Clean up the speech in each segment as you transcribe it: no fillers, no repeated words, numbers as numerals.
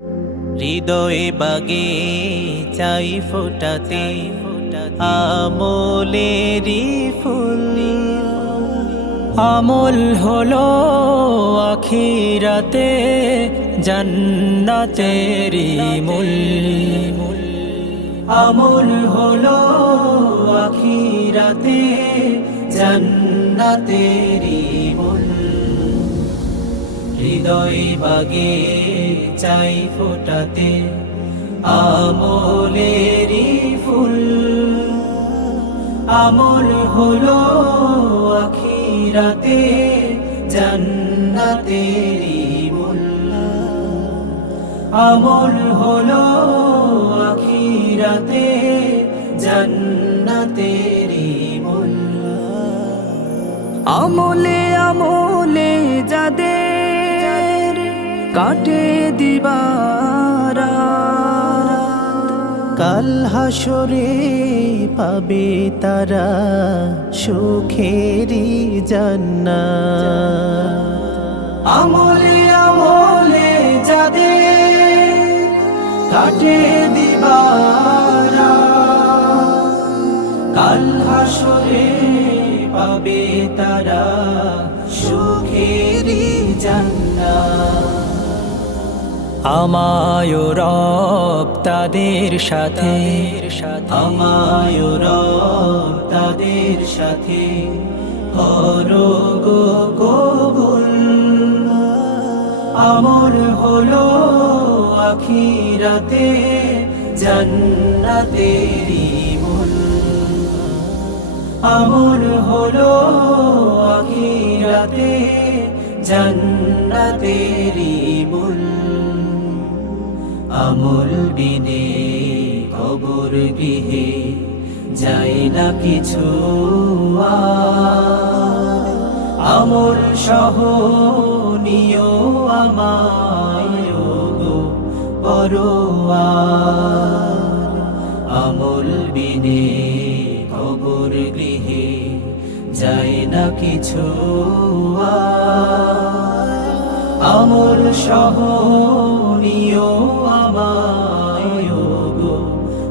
হৃদয়ে বাগে চাই ফোটাতে আমলেরি ফুল। আমল হলো আখিরাতে জান্নাতেরি মূল। আমল হলো আখিরাতে জান্নাতেরি মূল। হৃদয় বাগে চাই ফোটাতে আমলেরি ফুল। আমল হলো আখিরাতে জান্নাতেরি মূল। আমল হলো আখিরাতে জান্নাতেরি মূল। আমলে আমলে যাদের কাটে দিবারা, কাল হাসরে পাবে তারা সুখেরি জান্নাত। আমলে আমলে যাদের কাটে দিবারা, কাল হাসরে পাবে তারা সুখেরি জান্নাত। আমায় রব তাদের সাথে, আমায় রব তাদের সাথে করো গো কবুল। আমল হলো আখিরাতে জান্নাতেরি মূল। আমল হলো আখিরাতে জান্নাতেরি মূল। আমল বিনে কবর গৃহে যায় না কিছু আর। আমল সহ নিও আমায় গো পরোয়ার। আমল বিনে কবর গৃহে যায় না কিছু আর। আমল সহ নিও আমায় গো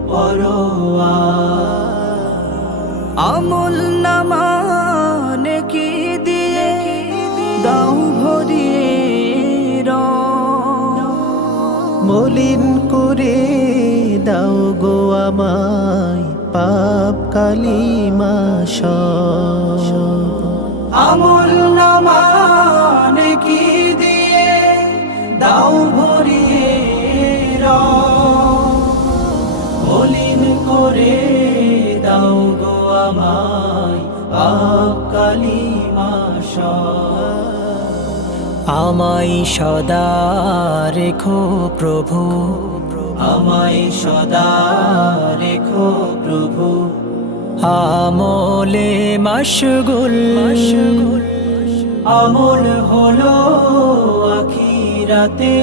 পরোয়ার। আমল নামানে কি দিয়ে দাও ভরিয়ে মলিন করে দাও গো আমায় পাপ কালিমা সব। আমল নামানে কি দিয়ে দাও ভরিয়ে মলিন করে দাও গো আমায় পাপ কালিমা সব। আমায় সদা রেখো প্রভু, আমায় সদা রেখো প্রভু আমলে মশগুল। আমল হলো আখিরাতে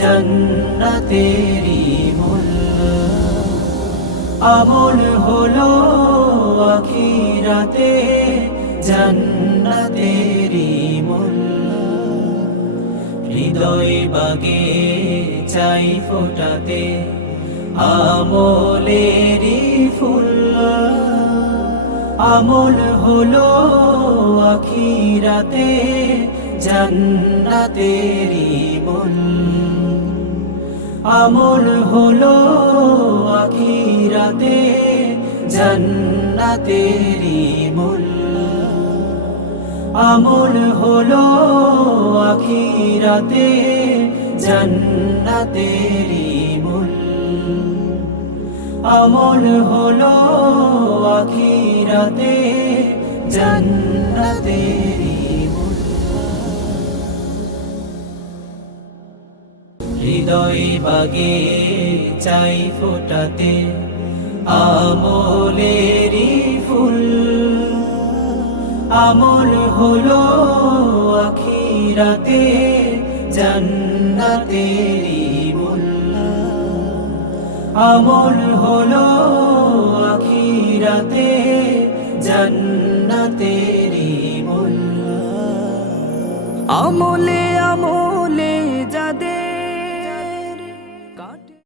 জান্নাতেরি মূল। আমল হলো আখিরাতে জান্নাতেরি মূল। হৃদয় বাগে চাই ফোটাতে আমলেরি ফুল। আমল হলো আখিরাতে জান্নাতেরি মূল। আমল হলো আখিরাতে জান্নাতেরি মূল। আমল হলো আখিরাতে জান্নাতেরি মূল। আমল হলো আখিরাতে জান্নাতেরি মূল। হৃদয় বাগে চাই ফোটাতে আমলেরি ফুল। আমল হলো আখিরাতে জান্নাতেরি মূল। আমল হলো আখিরাতে জান্নাতেরি মূল। আমলে আমলে